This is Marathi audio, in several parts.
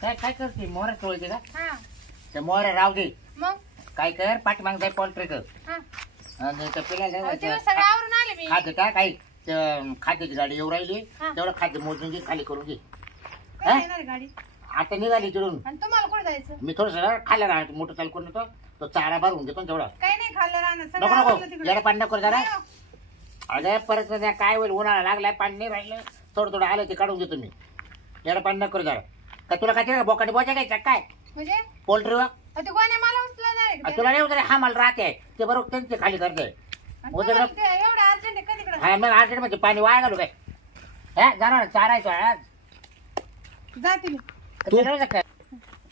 काय काय करते मोहरा चोळते का? हा ते मोहरा राव दे. मग काय कर पाठीमाग जाय पोल्ट्री कर हा आणि त्या पिल्याला तेव्हा सगळं आवरून आले मी. खाद्य टाक काही खाद्याची गाडी येऊ राहिली हा. तेवढं खाद्य मोजून घे खाली करून घे. कधी येणार आहे गाडी? आता निघाली तिकडून आणि तुम्हाला कुठे जायचं? मी थोडस खाल्ला राहतो मोठं चालू करून येतो तो चारा भरून घेतो तेवढा. काही नाही खाल्लं राहणार नको सगळं नको आवरलं तिकडे. येडं पाणी नको जरा. नाही हो. अरे परत त्या काय होईल उन्हाळा लागलाय पाणी नाही राहिलं थोडं थोडं आलं ते काढून घेतो मी. येडं पाणी नको जरा. का तुला काय बोकाने बोचा घ्यायचा काय म्हणजे पोल्ट्रीवर? ते कोणी मला उचलणार आहे का? तुला नाही उतरे हा मला राहते ते बरोबर त्यांचे खाली करते. आणि तुम्हाला ते एवढं अर्जंट आहे कधी हा मग अर्जंट मध्ये पाणी वाया घालू काय? हा जाणार चारायचो आज जाते मी.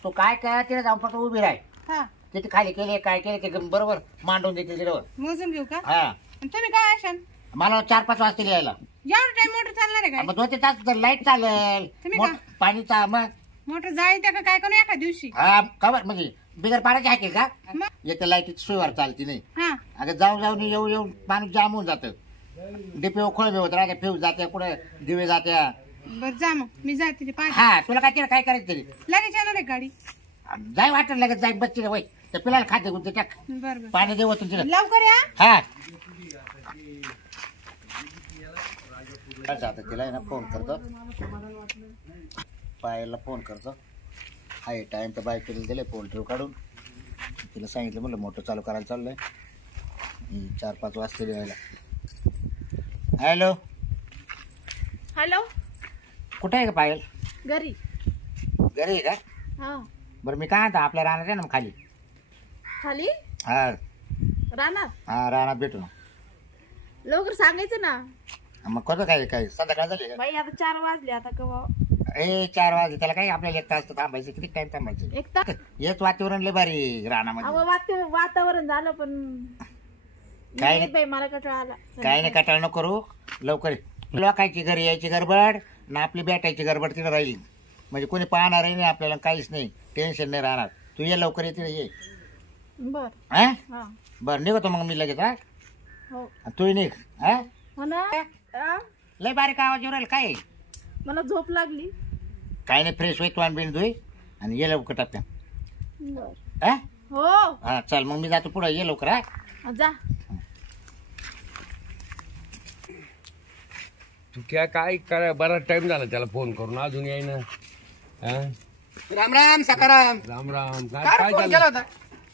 तू काय काय तिला जाऊन फक्त उभी राह. हा तिथे खाली केले काय केले ते बरोबर मांडून देते तिच्यावर. मोजून घेऊ का? हा आणि तुम्ही काय असाल? मला 4-5 वाजता यायला एवढं टाइम मोटर चालणार आहे मग काय? 2 तास लाईट चालेल तुम्ही पाणीचा मग मोटर जायचं का काय करू एका दिवशी? हा खबर म्हणजे बिगर पाण्याची हाकेल का? मग एक तर लाईटीची सोयीवर चालती नाही. हा अगं जाऊन जाऊन येऊन माणूस जाम होऊन जातं. डिपे खोळ होत राहते फ्यूज जाते पुढे दिवे जात्या. बर जा मग मी जाते ते पाणी. हा तुला काय काय करायचं तरी लगेच येणार आहे गाडी? जाय वाटत लगेच जाय बच्ची वय तर पिलाला खाते गुंते टाक बर बर पाणी देऊ तुमच्या. लवकर या. हा आता तिला आहे ना फोन करतो पायाला फोन करतो. हाय टाइम तर बाईक केली दिले पोल्ट्री काढून तिला सांगितलं म्हणलं मोटर चालू करायला चाललंय 4-5 वाजता यायला. हॅलो हॅलो कुठे आहे का पायल? घरी. घरी आहे का? हा बरं मी काय आता आपल्या राहणार आहे ना मग खाली. खाली हा राहणार? हा राहणार भेटू ना. लवकर सांगायचं ना. मग कसं काय काय संध्याकाळ झाली का? बाई आता 4 वाजले आता केव्हा? 4 वाजले त्याला काय आपल्याला 1 तास थांबायचं किती टाइम थांबायचं? 1 तास. हेच वातावरण लय भारी रानामध्ये. वातावरण झालं पण काय नाही बाई मला कंटाळा आला. काय नाही कटाळ नको करू लवकर लोकांची घरी यायची गडबड ना आपली भेटायची गडबड तिथे राहील म्हणजे कोणी पाहणारही नाही आपल्याला काहीच नाही टेन्शन नाही राहणार. तू ये लवकर येते ये. बर हा हा बरं निघतो मग मी लगेच. हा हो तू निघ. हा हो ना. लय बारीक आवाज येऊ राहील काय? मला झोप लागली. काय नाही फ्रेश होई तू बिन धुई आणि ये लवकर टप्प्या. बर हा हो हा चल मग मी जातो पुढे ये लवकर. हा जा. तू काय करा बराच टाइम झाला त्याला फोन करून अजून याय ना. राम राम सकाराम. राम राम काय काय फोन केला झालं? होता?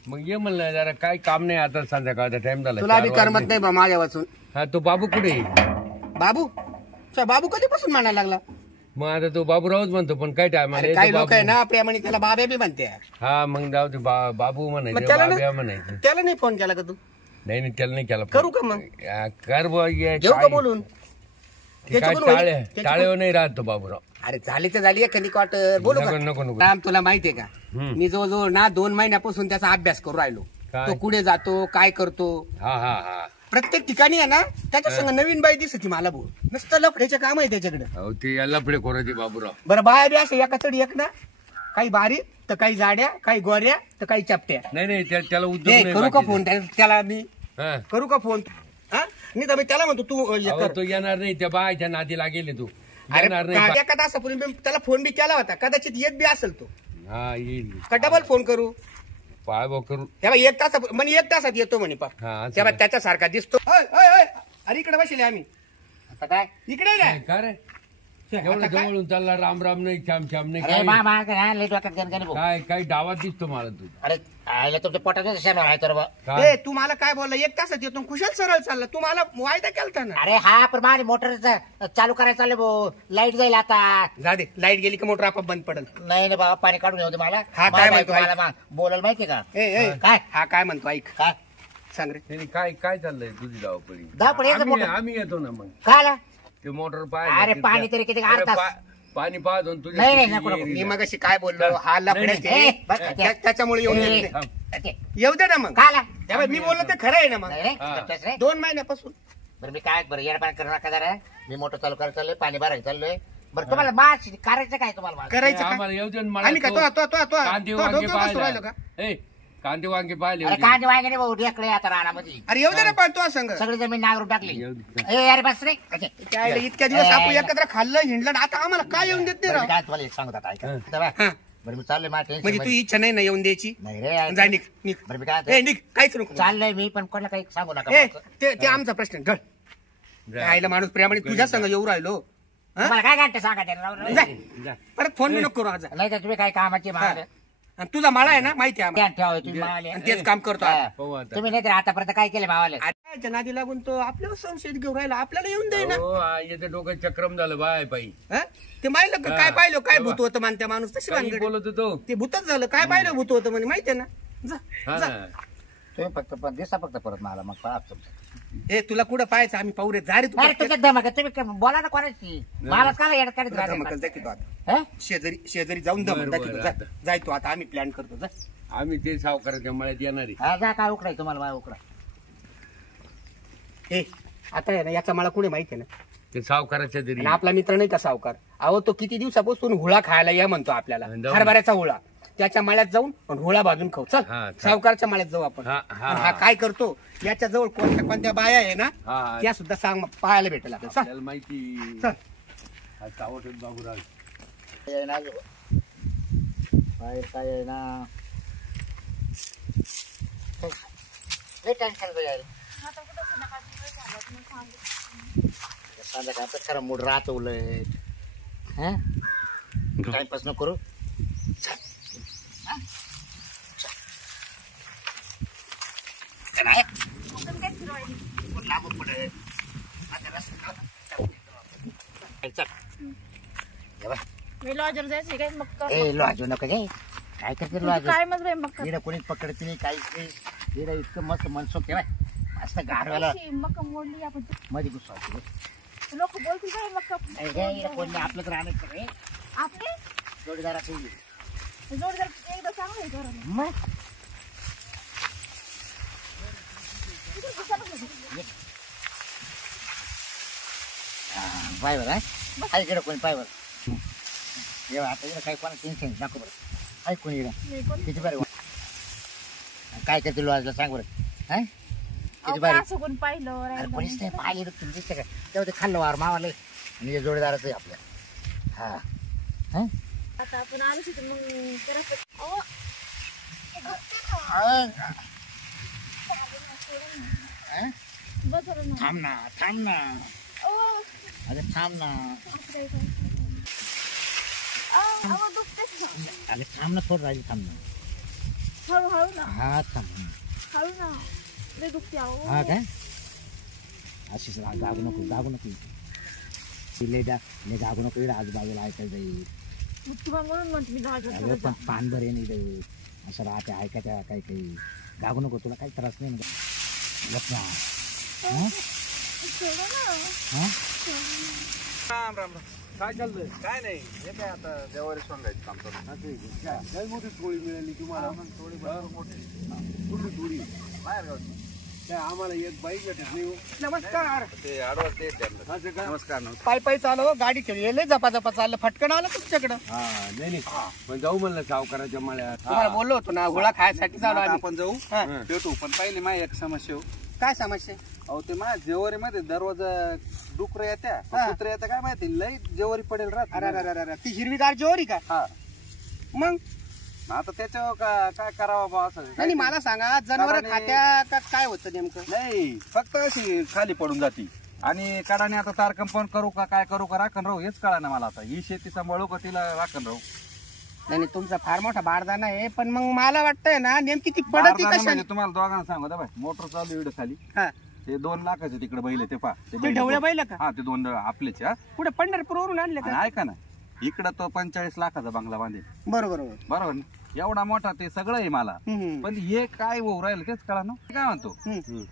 मग ये म्हणलं जरा काय काम नाही आता संध्याकाळचा टाइम झाला. तुला बी 4 करमत वाजले. नाही बा माझ्या वाचून. हा तो बाबू कुठे आहे? बाबू बाबू कधीपासून म्हणायला लागला? मग आता तो बाबूरावच म्हणतो पण काय टाइम अरे काही लोक आहे ना प्रेमाने त्याला बाबे बी म्हणते. हा मग जाऊ ते बाबू मग म्हणायचं त्याला बाब्या ना- म्हणायचं. त्याला नाही फोन केला का तू? नाही त्याला नाही केला phone. करू का मग? कर बुवा, ये घेऊ का काय- बोलून? ते काय त्याच्याकडून होईल? टाळेवर नाही राहत तो बाबूराव. अरे झाली तर झाली एखादी क्वार्टर बोलू नको का? नको नको. राम तुला माहितीये का हम्म. मी जवळजवळ ना 2 महिन्यापासून त्याचा अभ्यास करू राहिलो. काय? तो कुठे जातो काय करतो हा हा हा प्रत्येक ठिकाणी आहे ना त्याच्या संग नवीन बाई दिसती मला भाऊ. नुसतं लफड्याचे काम आहे त्याच्याकडे. अहो ते याला पुढे कोरायचे बाबूराव. बरं बाया बी असे एका चढी एक ना काही बारीक तर काही जाड्या काही गोऱ्या तर काही चपट्या. नाही त्याला उद्योग ए, नाही करू का बाकीचे. फोन त्याला मी हा. करू का फोन? हा नाही तर मी त्याला म्हणतो तू हे अहो, कर. तो येणार नाही त्या बायच्या नादीला गेले तू अरे येणार नाही एका तासापूर्वी मी त्याला फोन बी केला होता कदाचित येत बी असेल तो. हा येईल का डबल फोन करू? पाय बो करू. तेव्हा 1 तास म्हणजे 1 तासात येतो म्हणे पा. हा, असं तेव्हा का? त्याच्यासारखा दिसतो. ओय, ओय, ओय. अरे इकडे बसले आम्ही. आता काय इकडे काय काय का रे एवढं जवळून चालला राम राम नाही छाम छाम नाही अरे काय लेट वाटत गणगणी भाऊ. काय काही डावात दिसतो मला तू अरे आयला तुमच्या पोटात शेणार आहे तर बा. काय ए तू मला काय बोलला 1 तासात येतो कुशल सरळ चालला. तू मला वायदा केलता ना. अरे हा पण माझी मोटर चालू करायला चालले भाऊ लाईट जाईल आता. जा दे लाईट गेली की मोटर आपोआप बंद पडेल. नाही बाबा पाणी काढून येऊ दे मला. हा, काय मला म्हणतो, बायको मला बोलायला माहितीये का? ए ए काय हा काय म्हणतो ऐक काय सांग रे. नाही, काय काय चाललंय तुझी धावपळी? धावपळी याचं आम्ही मोठं. आम्ही येतो ना मग काय आला? ते मोटर अरे, पाणी तरी किती अर्धा तास. पाणी पाहतो ना तुझ्या नाही, नाही, किती नको, नको. एरिया. मी मग काय बोललो हा लफड्याचे नाही, बस, त्याच्यामुळे येऊन ए, देत नाही. थांब. येऊ दे ना मग. काय आला? तेव्हा मी बोललो ते खरं आहे ना मग. नाही रे, हा. करतोयस रे? 2 महिन्यापासून बरं मी काय बरं येडा पाणी करू नका जरा. मी मोटर चालू करायला चाललोय पाणी भरायला चाललोय. बरं तुम्हाला मास करायचं काय तुम्हाला मास? करायचं आम्हाला काय? येऊ दे ना मला आणि का तो तो कांदे तो वांगे डोक्यावर बसतो राहिलो का? पाहिला ए कांदे वांगे पाहिले अरे होते. कांदे वांगे नाही भाऊ ढेकळे आता रानामध्ये. अरे येऊ दे ना पण तो संग. सगळी जमीन नांगरून टाकली. येऊ दे. ए अरे बस रे. अच्छा. काय इतक्या दिवस आपण एकत्र खाल्लं हिंडलं आता आम्हाला काय येऊन देत नाही बरं, राव. मी काय तुम्हाला एक सांगत आता ऐका. हं. तेव्हा हा. बरं मी चाललोय माझ्या म्हणजे टेन्शन तू इच्छा नाही ना येऊन द्यायची नाही रे जाय निघ निघ बरं मी काय ए म्हणतो, निघ काहीच नको चाललंय मी पण कोणाला काही सांगू ए नका ते आमचा प्रश्न ढळ आईला माणूस प्रेमाने तुझ्या संग येऊ राहिलो मला काय घंटे सांगा त्याला जाय परत फोन मी नको करू आज नाही तर तुम्ही काय कामाची माल आणि तुझा माळा आहे ना माहिती आहे आम्हाला. ठेवा तुम्ही माल आणि तेच काम करतो आता. पाहू आता. तुम्ही नाही तर आतापर्यंत काय केलं भावाले आता नादी लागून तो आपल्याला संशय घेऊन राहिला आपल्याला येऊन दे ना हो याचं डोकं चक्रम झालं बाय पायी हा? ते माहिलं का काय पाहिलं काय भूत होतं मानत्या माणूस तशी काही भानगड बोलत होतो ते भूतच झालं काय पाहिलं भूत होतं म्हणे माहितीये ना जा हा जा. ना. तुम्ही फक्त पण दिसा फक्त परत मला मग पाहत तुमचं ए तुला कुठं पाहायचं आम्ही पाहू रे जा रे तू अरे तुझ्या धमक तुम्ही बोला ना कोणाची मला काय येडत काढत तुला राहते धमकल जा की तू आता हं? शेजारी जाऊन बरं, दमक दाखवतो बरं, जा आता. जाय तू आता आम्ही प्लॅन करतो जा आम्ही ते सावकाराच्या मळ्यात येणार आहे. हा जा काय उकडाय तुम्हाला मला उकडा ए आता आहे ना याचा मला कुणी माहिती आहे ना ते सावकाराच्या घरी आणि आपला मित्र नाही का सावकार अहो तो किती दिवसापासून हुळा खायला या म्हणतो आपल्याला जाऊ. हरभऱ्याचा हुळा त्याच्या माळ्यात जाऊन आणि हुळा भाजून खाऊ चल हा, चल. सावकारच्या माळ्यात जाऊ आपण हा, हा, आणि हा. हा काय करतो याच्या जवळ कोणत्या कोणत्या बाया आहे ना हा. त्या सुद्धा सांग पाहायला भेटेल आपल्याला चल. आपल्याला माहिती चल हा चावट बाबूराव काय आहे ना बाहेर काय आहे ना लय टेन्शन यायला संध्याकाळ खरं मूड राहतो उलट हा टाइमपास नको करू मी लॉजर जायचे काय मग कर. ए लॉजो नको गे काय करते लॉजो काय मग बाई मग कर. इकडे कोणीच पकडत नाही काहीच नाही इकडे इतकं मस्त मनसोख ठेवाय मस्त गाडवायला अशी मक्का मोडली आपण मध्ये घुसवायची लोक बोलतील काय मक्का कोणी आपलं तर आणायचं रे आपले जोडीदाराचं जोडदार एकदा चांगलं आहे करा मग पायवर आहे इकडे कोणी पायवर जेव्हा आता इकडे काही कोणा टेन्शन नको बरं आहे कोणी इकडे किती बरं काय करते लॉजला सांग बरं हा किती बरं असं कोण पाहिलं अरे राहिलं कोणीच नाही पाहिलं तुम्ही दिसतं का तेव्हा ते खाल्लं वार मावाले आणि हे जोडीदाराचं आहे आपल्या हा हा आता आपण आलो तिथे मग करायचं अहो बसलं ना थांब ना अहो अरे थांब ना असं काय करायचं? अहो दुखतेच ना अरे थांब ना थोडं राहील थांब ना हळूहळू ना हा थांब हळू ना लय दुखते अहो हा काय अशीच गागू नको लय गागू नको इकडे आजूबाजूला ऐकायला जाईल मग तुम्हाला म्हणून म्हणते मी लॉजर अरे पण पान बरे नाही रे असं राहते ऐकायच्या काही गागू नको तुला काही त्रास नाही बस ना हा? सोडा ना हा? राम राम राम काय चाललंय काय नाही हे काय आता देवारी सांगायचं काम चालू लय मोठी टोळी मिळाली तुम्हाला थोडी मोठी टोळी बाहेर गावची काय आम्हाला एक बाई भेटत नाही हो. नमस्कार ते आडवा ते त्यांना असं का? नमस्कार नमस्कार पाय पाय चालव गाडी ठेवली लय जपा चाललं फटकन आलं तुमच्याकडं हा नाही पण जाऊ म्हणलं सावकाराच्या मळ्यात तुम्हाला बोललो होतो ना हुळा खायसाठी चालू आता आम्ही आपण जाऊ हा. भेटू पण पहिले माझी एक समस्या हो. काय समस्या अहो ते माझ्या जेवारी मध्ये दरवाजा डुकर येत्या हा. कुत्रे येत्या काय माहिती लई जेवारी पडेल अरे राहत अरे अरे अरे ती हिरवीगार जोरी का हा मग आता त्याच्यावर काय करावं बा असं नाही मला सांगा जनावर काढाने- खात्या का काय होतं नेमकं नाही फक्त अशी खाली पडून जाती आणि काढाने आता तार कंपाऊंड करू का काय करू का राखण राहू हेच कळा ना मला आता ही शेती सांभाळू का तिला राखण राहू नाही नाही, तुमचा फार मोठा बारदाना आहे पण मग मला वाटतंय ना नेमकी ती पडती बारदाना कशा म्हणजे तुम्हाला दोघांना सांगू बाय मोटर चालू इकडे खाली हा ते 2 लाखाचे तिकडे बैल ते पा ते ढवळे बैल का हा ते 2 आपलेच हा कुठे पंढरपूरवरून आणले आणि का ऐका ना इकडं तो 45 लाखाचा बंगला बांधेल बरोबर बरोबर बरोबर ना एवढा मोठा ते सगळं आहे मला हम्म. पण हे काय होऊ राहिलं तेच कळा ना काय म्हणतो हम्म.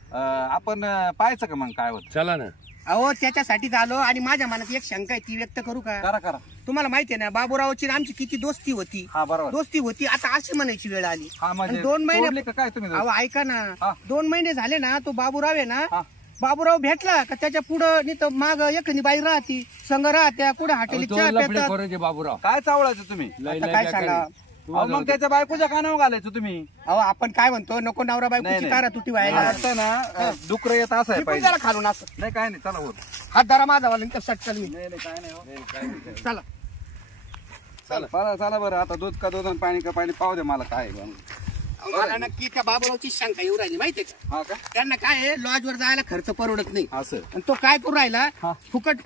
आपण पाहायचं का मग काय होत चला ना अहो त्याच्यासाठीच आलो आणि माझ्या मनात एक शंका आहे ती व्यक्त करू का करा करा तुम्हाला माहिती आहे ना बाबूरावची आणि आमची किती दोस्ती होती हा बरोबर दोस्ती होती आता अशी म्हणायची वेळ आली हा म्हणजे आणि 2 महिने तोडले का काय तुम्ही अहो ऐका ना हा. 2 महिने झाले ना तो बाबूराव आहे ना हा. बाबूराव भेटला का त्याच्या पुढं नाही तर माग एखादी बाई राहती संघ राहत्या कुठे हॉटेल चहा लफडे पितात कोराचे बाबूराव काय चावळायचं तुम्ही लय आता लय काय बेकारी. सांगा? अहो, मग त्याच्या बायकोच्या कानावर घालायचं तुम्ही अहो आपण काय म्हणतो नको नवरा नाही, बायकोची नाही. तारा तुटी मला व्हायला वाटतं ना डुकर येत असं आहे टिपून पाहिजे जरा खालून असं नाही काय नाही चला होत हात धरा माझा वाला तर सटकल मी नाही नाही काय नाही हो. चला चला बरं आता दूध का दूध आणि पाणी का पाणी पाहू दे मला काय आहे. मला नक्की त्या बाबूरावची शंका येऊ राहिली माहितीये का? हा का त्यांना काय आहे लॉजवर जायला खर्च परवडत नाही असं आणि तो काय करू राहिला फुकट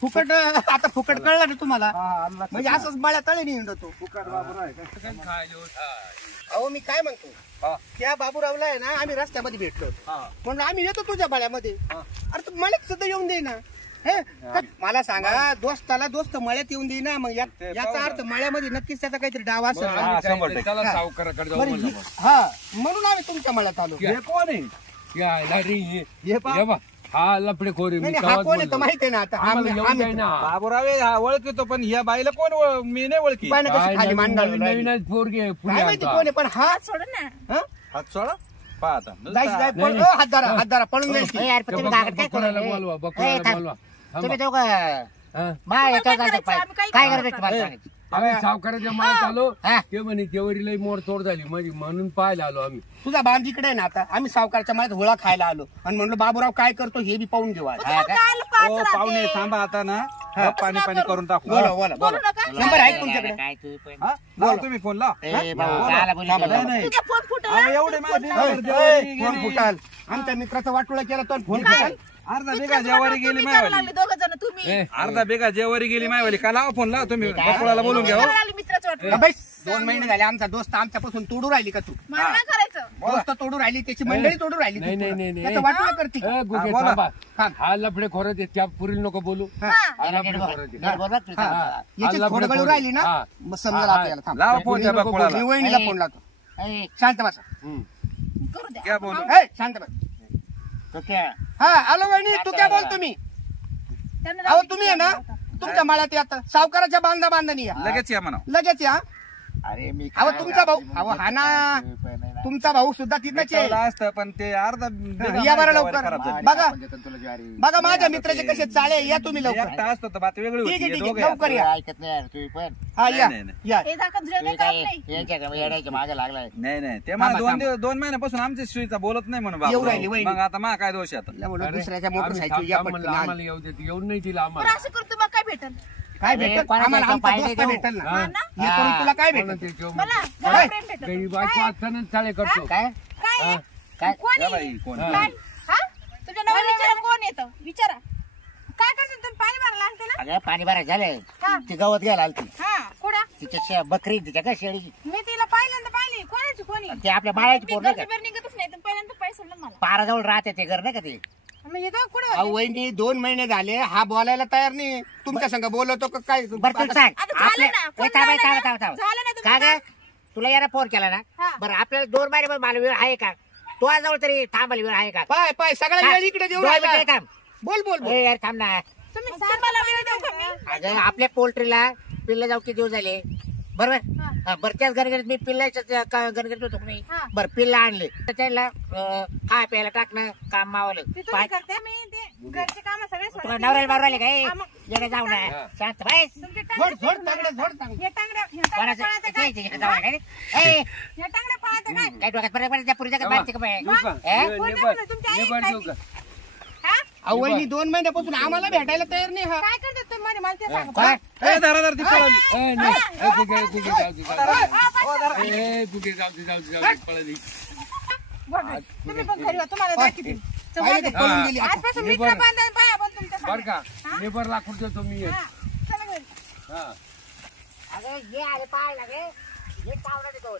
फुकट आता फुकट कळलं ना तुम्हाला हा म्हणजे असंच बळ्या तळे नाही हिंडतो फुकट बाबू आहे का? अहो मी काय म्हणतो हा. त्या बाबूरावला आहे ना आम्ही रस्त्यामध्ये भेटलो होतो हा. म्हणलं आम्ही येतो तुझ्या बळ्यामध्ये हा. अरे तू मळ्यात सुद्धा येऊन दे ना हे मला सांगा दोस्ताला दोस्त मळ्यात येऊन दे ना मग ते याचा पाहू अर्थ मळ्यामध्ये नक्कीच त्याचा काहीतरी डाव असेल बरं, ना. आम्ही काय 100% त्याला सावकाराकडे जाऊ बरं, म्हणलं ही- हा म्हणून आम्ही तुमच्या मळ्यात आलो हे कोण आहे मग. या, ला रे, हे पहा. ये बा, हा लफडे खोरे नाही नाही, हा कोण आहे तर माहिती आहे ना आता हा आम्हाला येऊन आम्ही- जाय ना. बाबूराव हा ओळखतो पण ह्या बाईला कोण मी नाही ओळखी पाहिलं कशी काय खाली मान नवीन घालून राहिली. नवीनच पोरगी आहे, पुढे काय माहिती आता. कोण आहे पण हा सोड ना. हा? हात सोडा पहा आता जायचं जाय नाही, हात धरा पळून जाईल ती. यार पण तुम्ही बकरा- गागड काय करू बकराला राहिले? बोलवा, ए, बकराला थांब. बोलवा. तुम्ही थांबा. दोघं हा? मा एका काय गाडीत करायचं? पाय- आम्ही काय काय करू करायचं तुम्हाला सांगायचं? आम्ही सावकाराच्या माळ्यात आलो हा. ते म्हणे तेवढी लई मोड तोड झाली म्हणजे म्हणून पाहायला आलो आम्ही. तुझा बांध इकडे आहे ना आता आम्ही सावकारच्या मळ्यात होळा खायला आलो आणि म्हणलो बाबूराव काय करतो हे बी पाहून घेऊ आज. हा का? काल पाच ओ राहते. पाहुणे थांबा आता ना पाणी पाणी करून टाकू बोला बोला बोलू बोला नका. नंबर आहे तुमच्याकडे काय तू पण? हा लावा तुम्ही फोन लाव ए, भाऊ, बोला. काला बोलली थांबा, तुला? नाही तुझा फोन फुटला. अहो, एवढे माहिती फोन नाही. लाव. फोन फुटाल आमच्या मित्राचा वाटोळा केला तो फोन फुटाल अर्धा बिघा मित्राचं जेवारी वाटलं गेली तुम्ही मायवाली करायला लागले दोघंजण, तुम्ही ए, अर्धा बिघा जेवारी गेली मायवाली का लावा फोन लावा तुम्ही बकुळाला बोलून घ्या हो. करायला लागले मित्राचं वाटलं. अबे, 2 महिने झाले आमचा दोस्त आमच्यापासून तोडू राहिली का तू मला नाही करायचं. दोस्त तोडू राहिली त्याची मंडळी तोडू राहिली नाही, तू नाही, तुला. नाही, नाही. त्याचं वाटोळा करते ए, गुगे, हा, बोला. थांबा. हा. हा लफडे खोरत आहे, त्या पुरील नको बोलू हा. हा नीट लफडे बोल, खोरत आहे. नीट बोल बरं तुला. हा. याची हा, खोडगळू लफडे राहिली ना हा. मग समजा हा, आपल्याला थांब. लावा फोन त्या नको बकुळाला मी वहिनीला फोन लावतो ए, शांत बसा हम्म. करू द्या. क्या बोलू ए, शांत बस तो क्या? हा आलो वहिनी तू काय बोल तुम्ही त्यांना अहो लावली तुम्ही आहे ना तुमच्या माळ्यात या आता सावकाराच्या बांधणी या लगेच या म्हणा लगेच या अरे मी अहो काय तुमचा भाऊ गावात अहो हा ना मी पण आहे ना. तुमचा भाऊ सुद्धा तिथंच आहे असतं पण ते अर्धा बिघा या बरं जेवारी लवकर. खराब झाली. बघा. आपण देतो तुला ज्वारी. बघा माझ्या मित्राचे कसे चाळे या तुम्ही लवकर एकटा असतो तर बात वेगळी ठीक होती आहे हे ठीक दोघं आहे या. लवकर तू या ऐकत नाही यार तू पण हा या नाही, नाही. या हे झाकण तू झुरळ काय काम नाही. याच्या का येड्याच्या मागे लागलाय नाही नाही ते थांबा, मला थांबा. 2 महिन्यापासून आमच्या सुईचा बोलत नाही म्हणून येऊ बाबा राहिली, वहिनी. मग आता मा काय दोष आहे आता या म्हणून अरे, दुसऱ्याच्या आम्ही मोटरसायकल या थांब- पटकन म्हणलं आण. आम्हाला येऊ देत येऊन नाही तिला बरं आम्हाला असं करतो मग काय भेटल काय अरे, भेटल कोणाला आम्हाला तो आमचा पाहिजे दोस्त तो? भेटल ना हा. हे करून तुला काय भेटल कोणाचे जेव- मला काय? घरात प्रेम भेटल. गरीब बायको असताना चाळे करतो काय काय आहे? काय कोण या आहे? बाई कोण हा. काय? हा? तुझ्या नवऱ्याला विचारा कोण येतं विचारा. काय करते तुम्ही पाणी भरायला आणते ना? अगं पाणी भरायचं झालंय हा. ती गवत घ्यायला आलती हा कुठं? तिच्या बकरी तिच्या का शेळीची मी तिला पहिल्यांदा पाहिली. कोणाची कोणी? ते आपल्या बाळाची मी पोर नाही का घरच्या बाहेर निघतच नाही. तुम्ही पहिल्यांदा पैसे सोडलं मला. पाराजवळ राहते ते घर नाही का ते मग येतो कुठं? अहो वहिनी 2 महिने झाले हा बोलायला तयार नाही तुमच्या संग बोलवतो का काय बरं तुला सांग आता झालं आपल्या ना. ए, फोन थांब, लावला थांब, ना. थांब, थांब. झालं ना तुमचं का ग काम? तुला याला फोन केला ना हा. बरं आपल्याला 2 महिने मला वेळ आहे का तो जवळ तरी थांबायला वेळ आहे का पाय पाय सगळ्या हा. वेळ इकडे देऊ 2 राहिला. मिनिटं थांब. बोल बोल बोल ए, यार थांब ना तुम्ही मला वेळ देऊ का मी? अगं आपल्या पोल्ट्रीला पिल्ला जाऊ किती दिवस झाले बरोबर हा. हा, बरं त्याच गणगणित मी पिल्लाच्या गणगणित होतो की नाही हा. बरं पिल्ला आणले तर त्याला खाय प्यायला टाकणं काम मावलं ते तुम्ही करते मी ते घरचे काम सगळे तुला सोडते. नवऱ्याला मारू राहिले काय हा, मग. येणे जाऊ ना शांत बाईस तुमचे झोड टांगडे झोड तांगडे झोड तांगडे हे टांगड्या हे टांगड्या कोणाचं पळायचं काय? ते इकडे जाऊ नका रे. ए, हे टांगड्या पळायचं काय? काय डोक्यात पर्यंत पर्यंत त्या पुरीच्या का बाहेरची का बाहेर? येऊ का? हे? ये- कोण ये नाही बघ. म्हणलं, तुमची आई ये बघ, काय येऊ का? हा? अहो वहिनी 2 महिन्यापासून आम्हाला भेटायला तयार नाही हा काय करते तुम्ही म्हणे मला ते सांगा. कोण? ए, धरा धरा ती पळाली. ए, नाही. ए, गुगे, गुगे, जाऊ दे, जाऊ दे. ए, गुगे, जाऊ दे, जाऊ दे, जाऊ दे, पळाली. बघ, तुम्ही पण घरी वा, तुम्हाला दाखवते. पाहिलं ते पळून गेली आता. आजपासून हे मित्र बरं. बांधा पाया पण तुमच्या बर का हा? लेबर लाकूड देतो मी एक. हा, चला घरी. हा अगं, हे आले पाहायला गे हे चावलं ते दोन